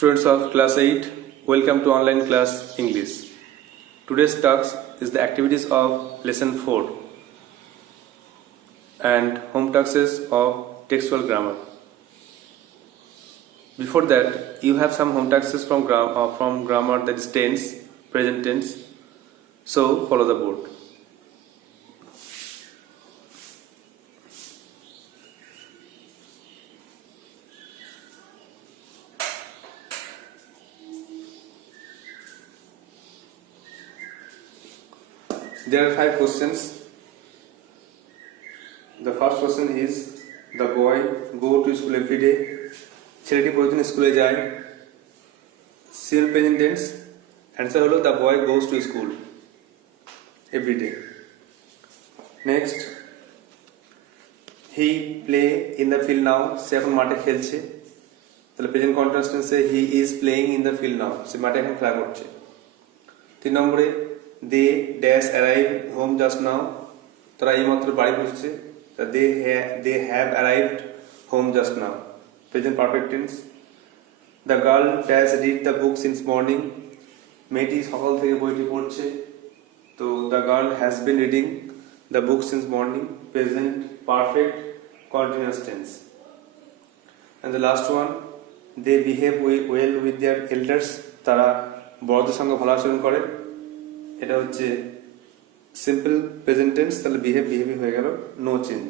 Students of class 8, welcome to online class English. Today's task is the activities of lesson 4 and home tasks of textual grammar. Before that, you have some home tasks from grammar, that is tense, present tense. So follow the board. There are 5 questions. The first question is, the boy go to school every day. ছেলেটি প্রতিদিন স্কুলে যায়. Simple present tense. Answer হলো the boy goes to school every day. Next, he play in the field now. সে এখন মাঠে খেলছে. তাহলে present continuous টেন্সে he is playing in the field now. সে মাঠে এখন খেলা করছে. 3 নম্বরে, they dash arrived home just now. তারা এইমাত্র বাড়ি পৌঁছেছে. they have arrived home just now. Present perfect tense. The girl dash read the book since morning. মেয়েটি সকাল থেকে বইটি পড়ছে. তো the girl has been reading the book since morning. Present perfect continuous tense. And the last one, they behave well with their elders. তারা বড়দের সঙ্গে ভালো আচরণ করে. এটা হচ্ছে সিম্পল প্রেজেন্ট টেন্স. তাহলে বিহেভ হয়ে গেল, no change.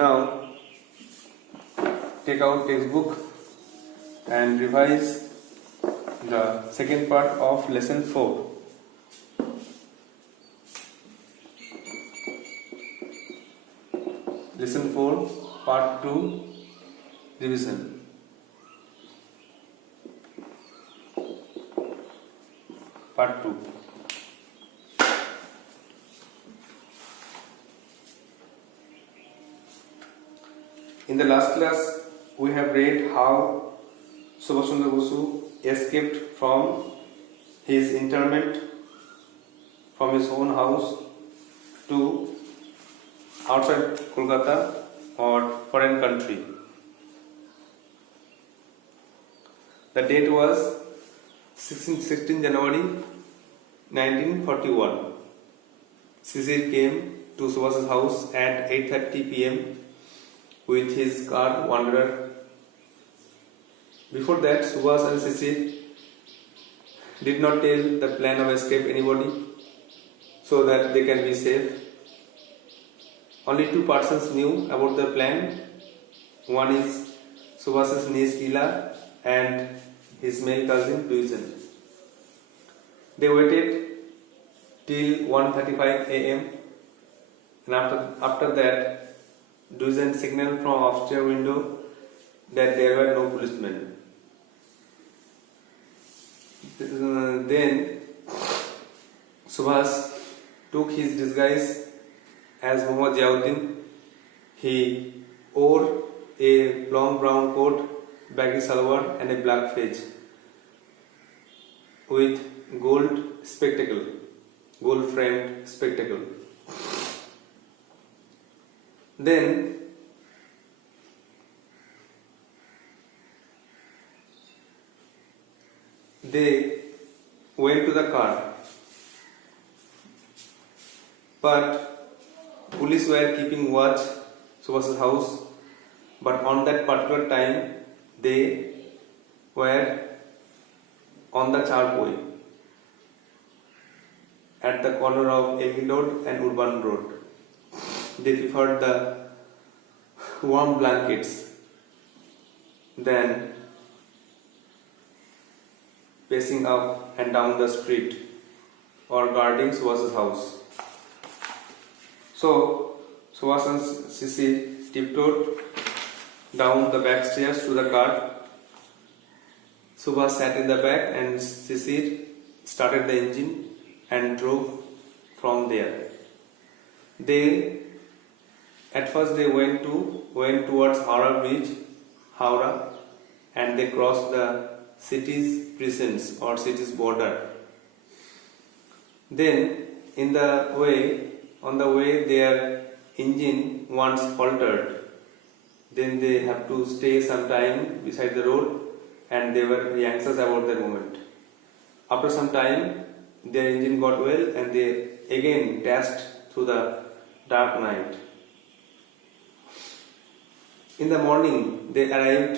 Now take out textbook and revise the second part of lesson 4. Lesson 4 part 2 revision. Part 2. In the last class, we have read how Subhash Chandra Bosu escaped from his internment from his own house to outside Kolkata or foreign country. The date was 16 January 1941. Sisir came to Subhash's house at 8:30 p.m. with his car Wanderer. Before that, Subhash and Sisir did not tell the plan of escape anybody so that they can be safe. Only 2 persons knew about the plan. One is Subhash's niece Ila and his male cousin Duizen. They waited till 1:35 a.m. and after that, Duizen signaled from upstairs window that there were no policemen. Then Subhash took his disguise as Muhammad Ziauddin. He wore a long brown coat, baggy salwar and a black fez with gold framed spectacle. Then they went to the car, but police were keeping watch Subhash's house. But on that particular time, they were on the Charpoi at the corner of Elgi Road and Urban Road. They preferred the warm blankets than pacing up and down the street or guarding Subhash's house. So Subhash and Sisir tiptoed down the back stairs to the car. Subhash sat in the back and Sisir started the engine and drove from there. At first they went towards Howrah Bridge, and they crossed the city's presence or city's border. Then on the way their engine once faltered then they have to stay some time beside the road, and they were very anxious about their movement. After some time, their engine got well and they again dashed through the dark night. In the morning, they arrived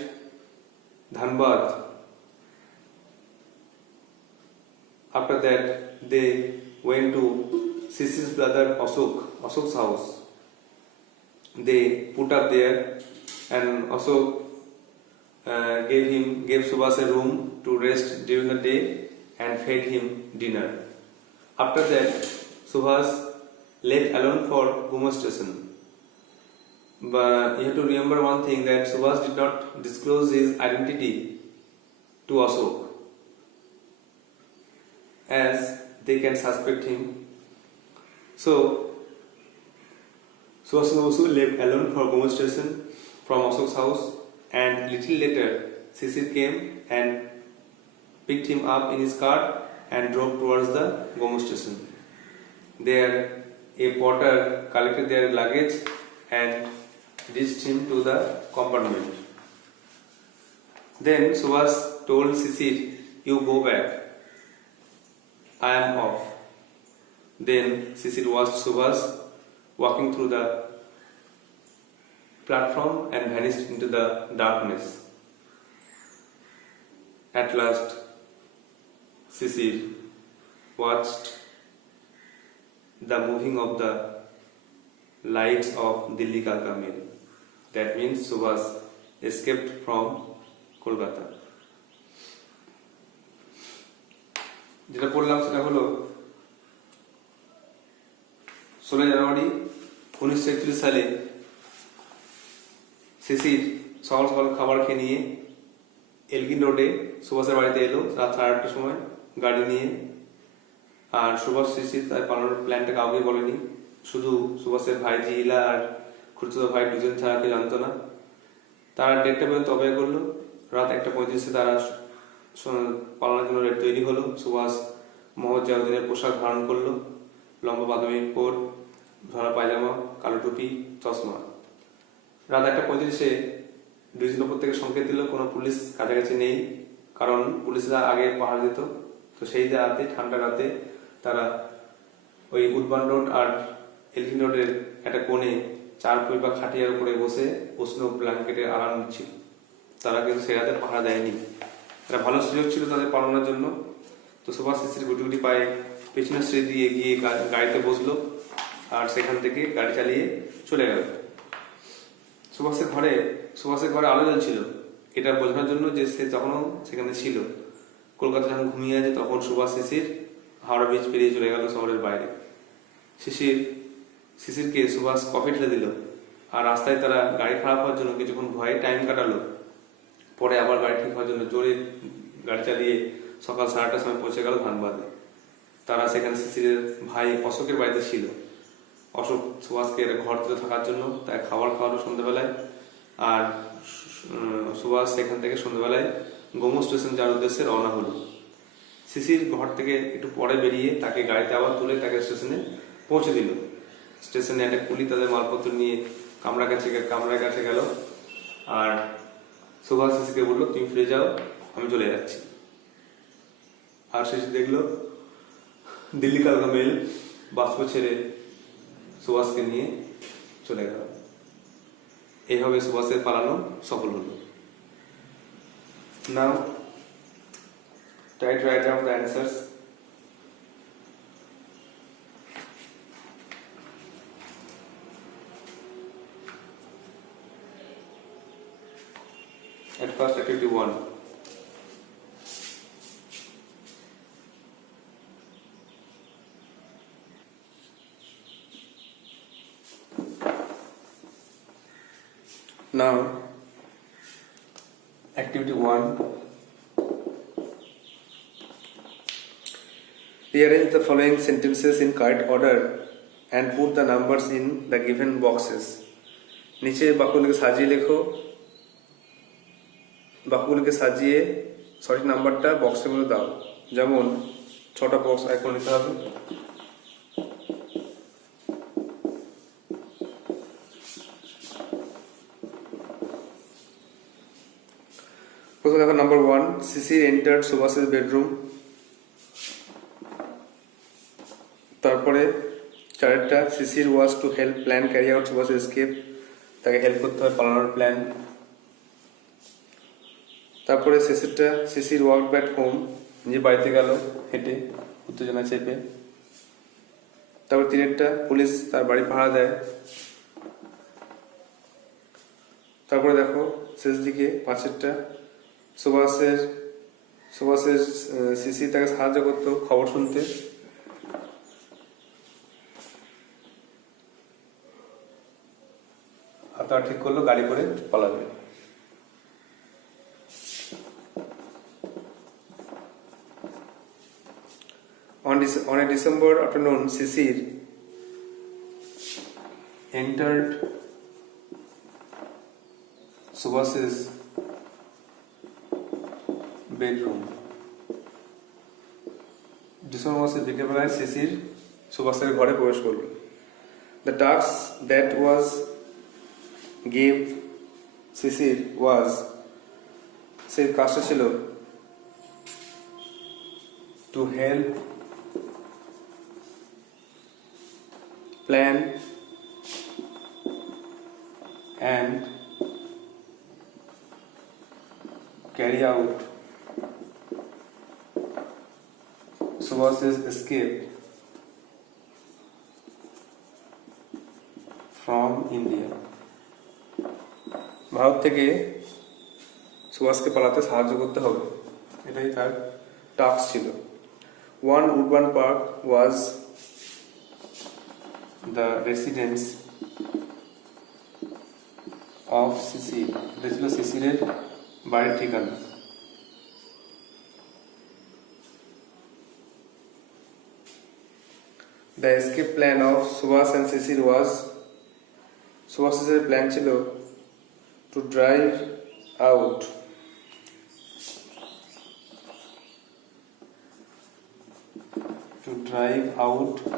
Dhanbad. After that, they went to Sisir's brother Ashok's house. They put up there, and Ashok gave Subhas a room to rest during the day and fed him dinner. After that, Subhas left alone for Guma station. But you have to remember one thing, that Subhas did not disclose his identity to Ashok, as they can suspect him. So Subhas also left alone for Guma station from Ashok's house, and little later Sisir came and picked him up in his car and drove towards the Guma station. There, a porter collected their luggage and reached him to the compartment. Then Subhas told Sisir, "You go back. I am off." Then Sisir watched Subhas walking through the platform and vanished into the darkness. At last, Sisir watched the moving of the lights of Delhi Kalka Mail. That means Subhas escaped from Kolkata. যেটা পড়লাম সেটা হলো 16 জানুয়ারি 1941 সালে শিশির সকাল সকাল খাবার খেয়ে নিয়ে এলগিন রোডে সুভাষের বাড়িতে এলো রাত 8:30টার সময় গাড়ি নিয়ে। আর সুভাষ শিশির তার পালানোর প্ল্যানটা কাউকে বলেনি, শুধু সুভাষের ভাই জিলা আর খুড়তুতো ভাই দুজন ছাড়া কেউ জানতো না। তারা 1:30টা পর্যন্ত অপেক্ষা করলো। রাত 1:35-এ তারা পালানোর জন্য তৈরি হলো। সুভাষ মোহাম্মদ জাউদ্দিনের পোশাক ধারণ করলো, লম্বা বাদামি কোট, ধরা পায়জামা, কালো টুপি, চশমা। রাত 1:35-এ ডিভিশন উপর থেকে সংকেত দিল কোনো পুলিশ কাছাকাছি নেই, কারণ পুলিশরা আগে পাহাড় দিত। তো সেই রাতে, ঠান্ডা রাতে, তারা ওই উডবান রোড আর এলগিন রোডের একটা কোণে চারপুই বা খাটিয়ার উপরে বসে উষ্ণ ব্ল্যাঙ্কেটে আরাম নিচ্ছিল। তারা কিন্তু সে রাতে পাহাড়া দেয়নি। এটা ভালো সুযোগ ছিল তাদের পালানোর জন্য। তো সুভাষ শিশির গুটি গুটি পায়ে পেছনের সিট দিয়ে গিয়ে গাড়িতে বসলো, আর সেখান থেকে গাড়ি চালিয়ে চলে গেল। সুভাষের ঘরে আলো জ্বলছিল, এটা বোঝানোর জন্য যে সে তখনও সেখানে ছিল। কলকাতা যখন ঘুমিয়ে আছে তখন সুভাষ শিশির হাওড়া ব্রিজ পেরিয়ে চলে গেল শহরের বাইরে। শিশিরকে সুভাষ কফি ঢেলে দিল, আর রাস্তায় তারা গাড়ি খারাপ হওয়ার জন্য কিছুক্ষণ ভয়ে টাইম কাটালো। পরে আবার গাড়ি ঠিক হওয়ার জন্য জোরে গাড়ি চালিয়ে সকাল 8:30টার সময় পৌঁছে গেল ধানবাদে। তারা সেখানে শিশিরের ভাই অশোকের বাড়িতে ছিল। অশোক সুভাষকে ঘর তুলে থাকার জন্য তাই খাবার খাওয়ালো সন্ধ্যাবেলায়। আর সুভাষ সেখান থেকে সন্ধ্যাবেলায় গোমো স্টেশন যাওয়ার উদ্দেশ্যে রওনা হলো। শিশির ঘর থেকে একটু পরে বেরিয়ে তাকে গাড়িতে আবার তুলে তাকে স্টেশনে পৌঁছে দিল। স্টেশনে একটা কুলি তাদের মালপত্র নিয়ে কামরার কাছে গেল, আর সুভাষ শিশিরকে বললো, "তুমি ফিরে যাও, আমি চলে যাচ্ছি।" আর শিশির দেখলো দিল্লি কালকা মেল বাষ্প ছেড়ে সুভাষকে নিয়ে চলে গেল। এইভাবে সুভাষের পালানো সফল হলো। Now try to write down the answers. At first, activity 1. Now, activity 1. Rearrange the following sentences in correct order and put the numbers in the given boxes. নিচে বাক্যগুলিকে সাজিয়ে লেখো। বাক্যগুলিকে সাজিয়ে সঠিক নাম্বারটা বক্সের মধ্যে দাও। যেমন 6টা বক্স আইকন নিতে হবে। প্রথমে দেখো নাম্বার 1, শিশির এন্টার্ড সুভাষের বেডরুম। তারপরে চারেরটা, Shishir was to help plan carry out Subhash escape, তাকে হেল্প করতে হয় পালানোর প্ল্যান। তারপরে শেষেরটা, শিশির ওয়াক ব্যাক হোম, নিজে বাড়িতে গেল হেঁটে উত্তেজনা চেপে। তারপর 3-এরটা, পুলিশ তার বাড়ি পাহারা দেয়। তারপরে দেখো শেষ দিকে 5-এরটা, সুভাষের শিশির তাকে সাহায্য করতো খবর শুনতে। আর তারা ঠিক করলো গাড়ি করে পালাবে। On a December afternoon, Shishir entered Subhas's bedroom. December মাসের বিকেলবেলায় শিশির সুভাষের ঘরে প্রবেশ করল। The task that was gave শিশির was, সেই কাজটা ছিল to help plan and carry out Subhas's escape from India. Bharat থেকে সুভাষকে পালাতে সাহায্য করতে হবে, এটাই তার টাস্ক ছিল। One urban park was the residence of Shishir. এটা ছিল শিশিরের বাড়ির ঠিকানা। The escape plan of Subhash and Shishir was, সুভাষের প্ল্যান ছিল to drive out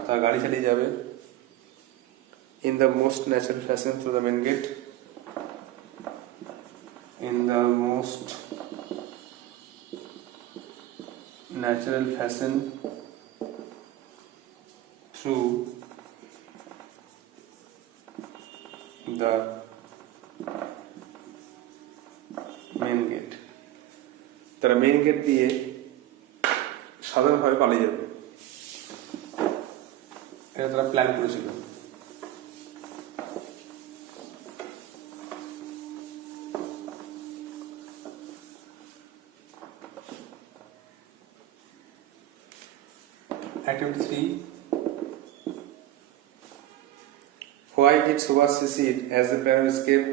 তার গাড়ি চালিয়ে যাবে in the most natural fashion through the main gate, in the most natural fashion through the main gate. তারা মেইন গেট দিয়ে সাধারণভাবে পালিয়ে যাবে, এটা তারা প্ল্যান করেছিল। Activity 3. Why did Subhash Shishir, as the plan of escape,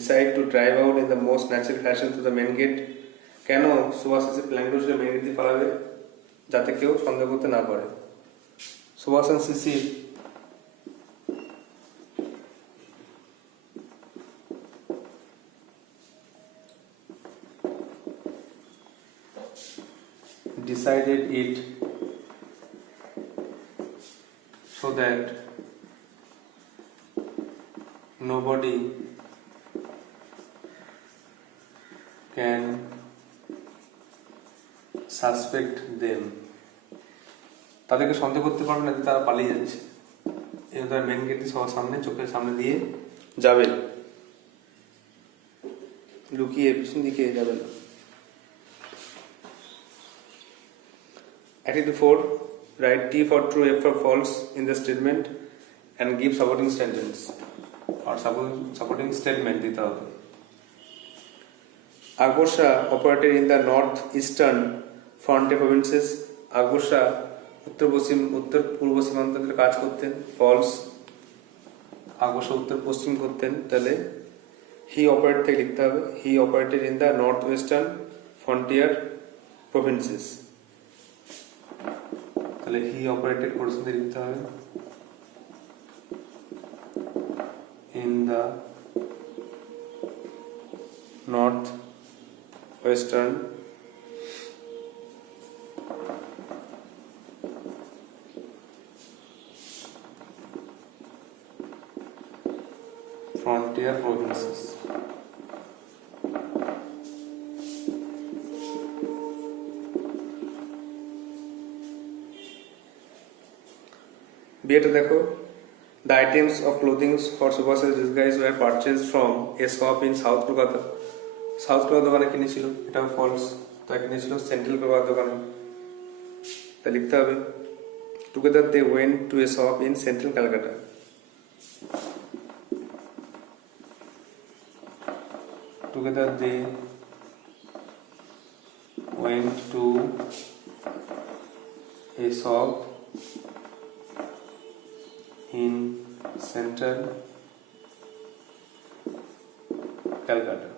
decide to drive out in the most natural fashion to the main gate? কেন সুভাষ শিশির প্ল্যান করেছিল মেইন গেট দিয়ে পালাবে, যাতে কেউ সন্দেহ করতে না পারে? সুভাষ and শিশির decided it so that nobody can suspect them. তাদেরকে সন্দেহ করতে পারবে না যে তারা পালিয়ে যাচ্ছে, এই তারা মেন গেট দিয়ে সবার সামনে, চোখের সামনে দিয়ে যাবে, লুকিয়ে পিছন দিকে যাবে না। Activity 4. Write T for true, F for false in the statement and give supporting sentence or supporting statement দিতে হবে। Akbar Shah operated in the north-eastern frontier provinces. আকবর শাহ উত্তর পূর্ব সীমান্তে কাজ করতেন, ফলস। আকবর শাহ উত্তর পশ্চিম করতেন, তাহলে হি অপারেট থেকে লিখতে হবে he operated in the north western frontier provinces, তাহলে হি অপারেটেড পরিস্থিতি লিখতে হবে in the north western frontier provinces. বিয়েটা দেখো, the items of clothing for Subhas's disguise were purchased from a shop in South Kolkata. South Kolkata দোকানে কিনেছিল, এটাও ফলস। তা কিনেছিল সেন্ট্রাল কলকাতা দোকানে, তা লিখতে হবে together they went to a shop in central Calcutta. Together they went to a shop in central Calcutta.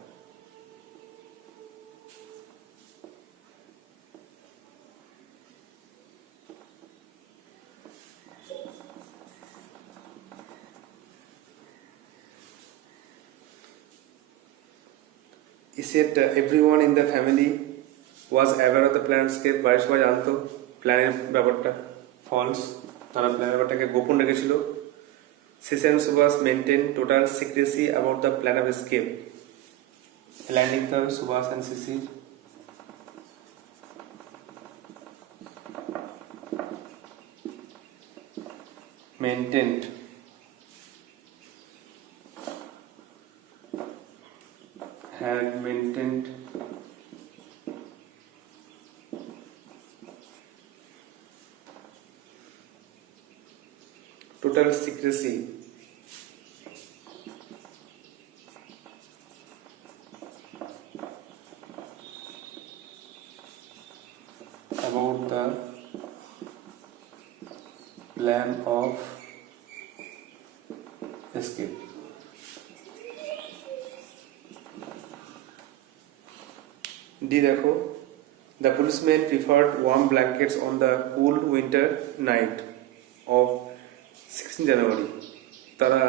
He said everyone in the family was aware of the planscape. বাড়ির সবাই জানতো প্ল্যানের ব্যাপারটা। ফলস, তারা প্ল্যানের ব্যাপারটাকে গোপন রেখেছিল। Sisi and Subhas maintained total secrecy about the plan of escape. Line লিখতে হবে Subhas and Sisi maintained total secrecy about the plan of escape. D देखो, the policemen preferred warm blankets on the cool winter night of 16 January. তারা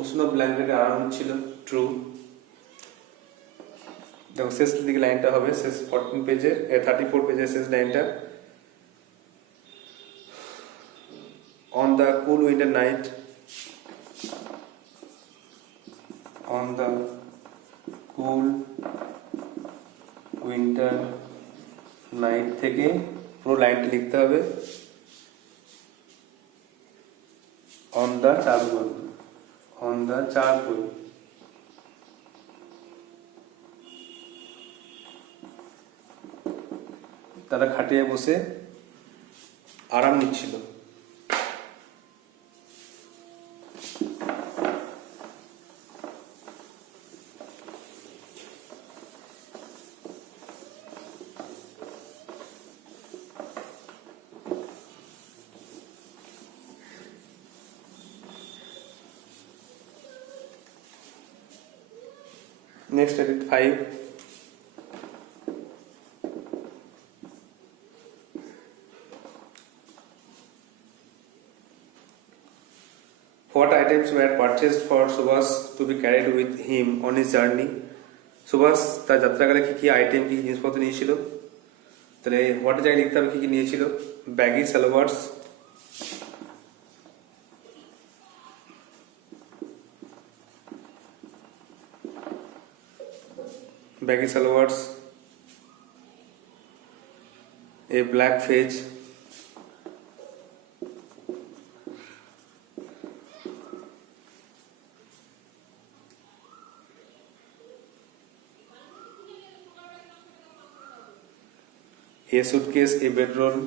উষ্ণ ব্ল্যাঙ্কেটে আরাম ছিল। ট্রু। দেখো শেষ দিকে লাইনটা হবে, শেষ 14 পেজের 34 পেজের শেষ লাইনটা। On the cool winter night, on the cool winter night থেকে পুরো লাইনটা লিখতে হবে on the charcoal, on the charcoal. তারা খাটিয়ে বসে আরাম নিচ্ছিল। Next edit 5. What items were purchased for Subhas to be carried with him on his journey? Subhas তার যাত্রাকালে কি কি আইটেম, কি জিনিসপত্র নিয়েছিল? তাহলে হোয়াট জায়গায় লিখতে হবে কি কি নিয়েছিল। Baggy salwars, baggy salwars, a black fez, a suitcase, a bedroll,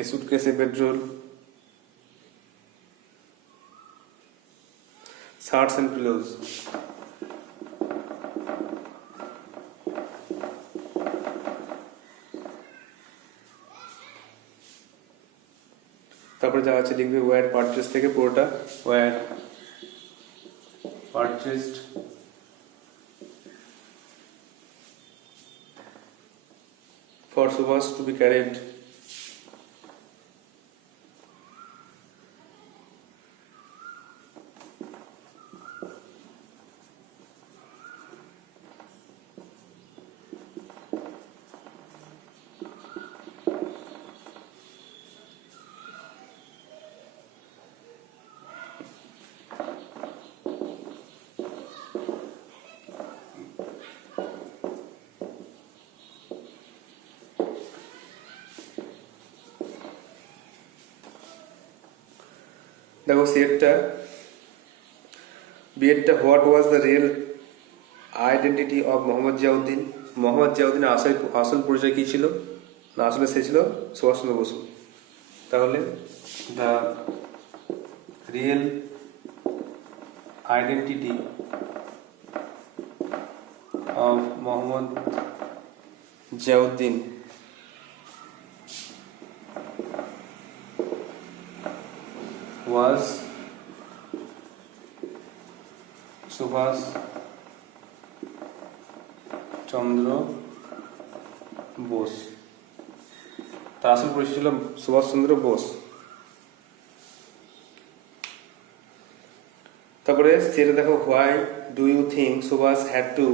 a suitcase, a bedroll, shirts and pillows. তারপরে যা আছে লিখবে ওয়্যার পারচেজ থেকে পুরোটা were purchased for Subhas to be carried দেখো সিএরটা বিএডটা what was the real identity of Mohammad Ziauddin. মোহাম্মদ জিয়াউদ্দিনের আসল পরিচয় কী ছিল? না আসলে সে ছিল সুভাষচন্দ্র বসু। তাহলে the real identity of Mohammad Ziauddin was Subhash Chandra Bose. তার আসল পরিচয় ছিল সুভাষচন্দ্র বোস। তারপরে সেটা দেখো, why do you think Subhash had to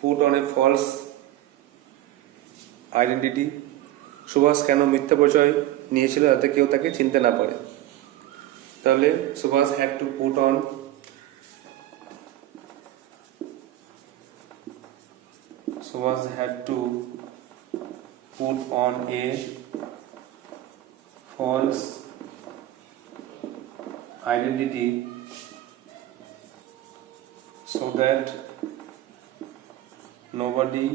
put on a false identity. Subhash কেন মিথ্যা পরিচয় নিয়েছিল যাতে কেউ তাকে চিনতে না পারে? তাহলে Subhash had to put on a false identity so that nobody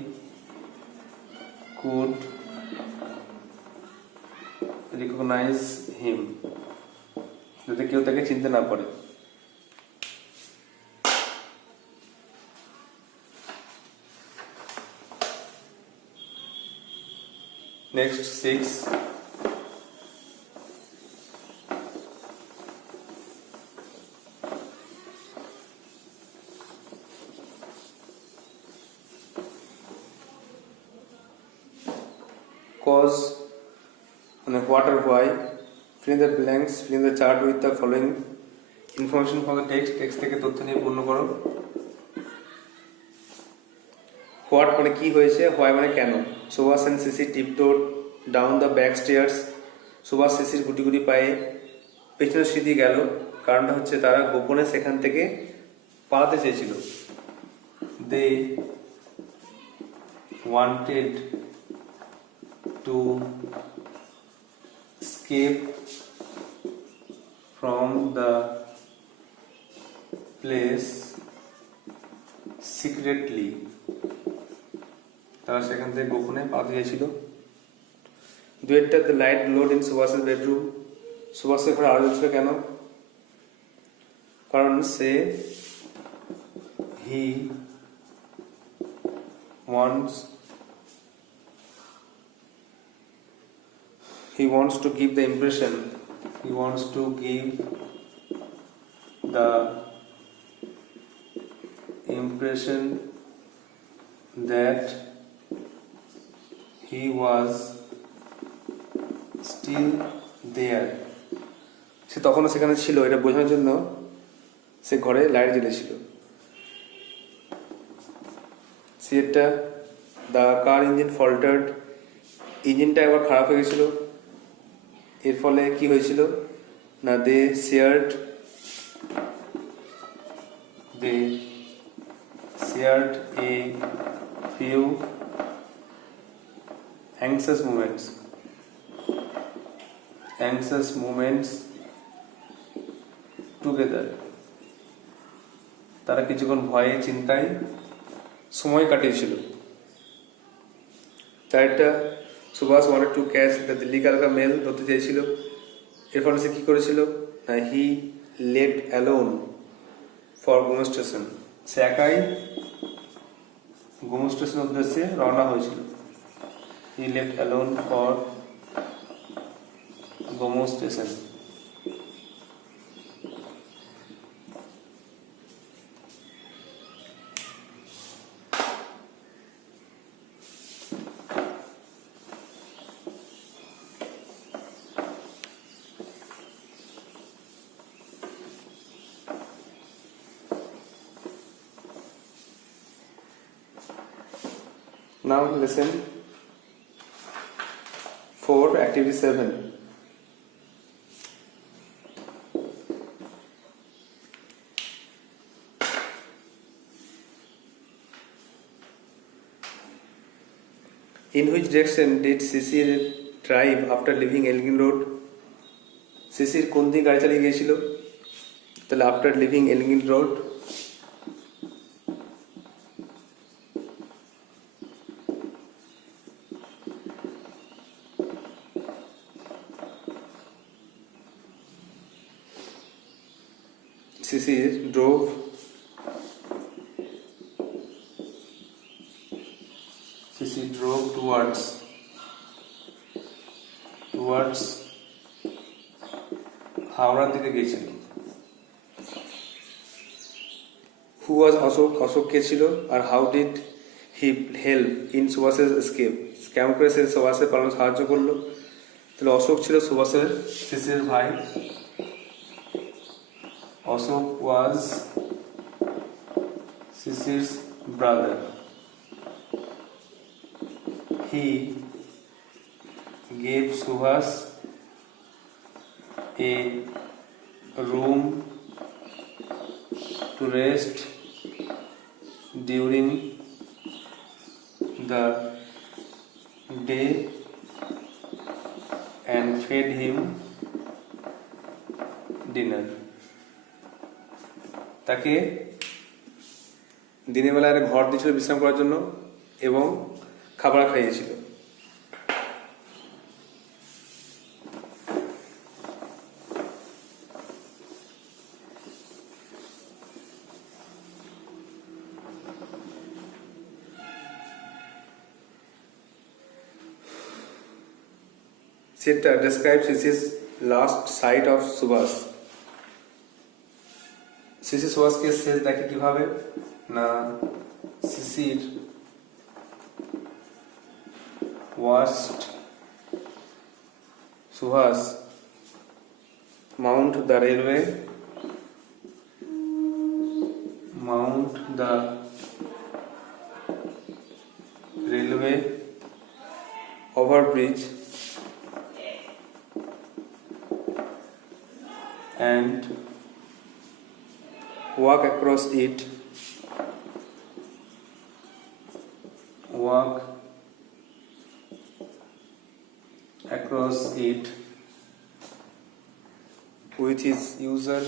could recognize him, যাতে কেউ তাকে চিনতে না পারে। নেক্সট 6, cause মানে what or why, fill in the blanks, fill in the chart with the following information from the text। Text থেকে তথ্য নিয়ে পূর্ণ করো। হোয়াট মানে কি হয়েছে, হোয়াই মানে কেন। Subhash and Sissy tiptoed down the back stairs. Subhash সিসির গুটি গুটি পায়ে পেছনের সিঁড়ি গেল, কারণটা হচ্ছে তারা গোপনে সেখান থেকে পালাতে চেয়েছিল। They wanted to escape from the place secretly। তারা সেখান থেকে গোপনে পালাতে চেয়েছিল। দুয়েরটা, দ্য লাইট গ্লোড ইন সুভাষের বেডরুম। সুভাষের ঘরে আলো জ্বলছিল কেন? কারণ সে হি wants to give the impression that he was still there। সে তখনও সেখানে ছিল, এটা বোঝানোর জন্য সে ঘরে লাইট জ্বেলেছিল। সেটা, দ্য কার ইঞ্জিন ফল্টার্ড। ইঞ্জিনটা একবার খারাপ হয়ে গেছিল, এর ফলে কি হয়েছিল না, they shared a few anxious moments together। তারা কিছুক্ষণ ভয়ে চিন্তায় সময় কাটিয়েছিল। চারটা, Subhash wanted to catch the Delhi কালকা মেল, ধরতে চেয়েছিল, এর ফলে সে কী করেছিল না, he left alone for Gomoh station. সে একাই গোমো স্টেশনের উদ্দেশ্যে রওনা হয়েছিল। He left alone for Gomoh station. Now listen 4, activity 7. In which direction did Sisir drive after leaving Elgin Road? সিসির কোন দিকে গাড়ি চালিয়ে গিয়েছিল? তাহলে after leaving Elgin road Sissy drove towards হাওড়ার দিকে গেছিল। Who was অশোক কে ছিল? আর how did he help in সুভাষের escape? কেমন করে সে সুভাষের পালানো সাহায্য করলো? তাহলে অশোক ছিল সুভাষের সিসির ভাই। Ashok was Sissy's brother. He gave Subhas a room to rest during the day and fed him dinner. তাকে দিনের বেলায় একটা ঘর দিয়েছিল বিশ্রাম করার জন্য এবং খাবার খাইয়েছিল। Sita describes Sissy's last sight of Subhas. Sissy সুভাষকে শেষ দেখে কিভাবে না সিসির watched Subhas mount the railway overbridge and walk across it with his usual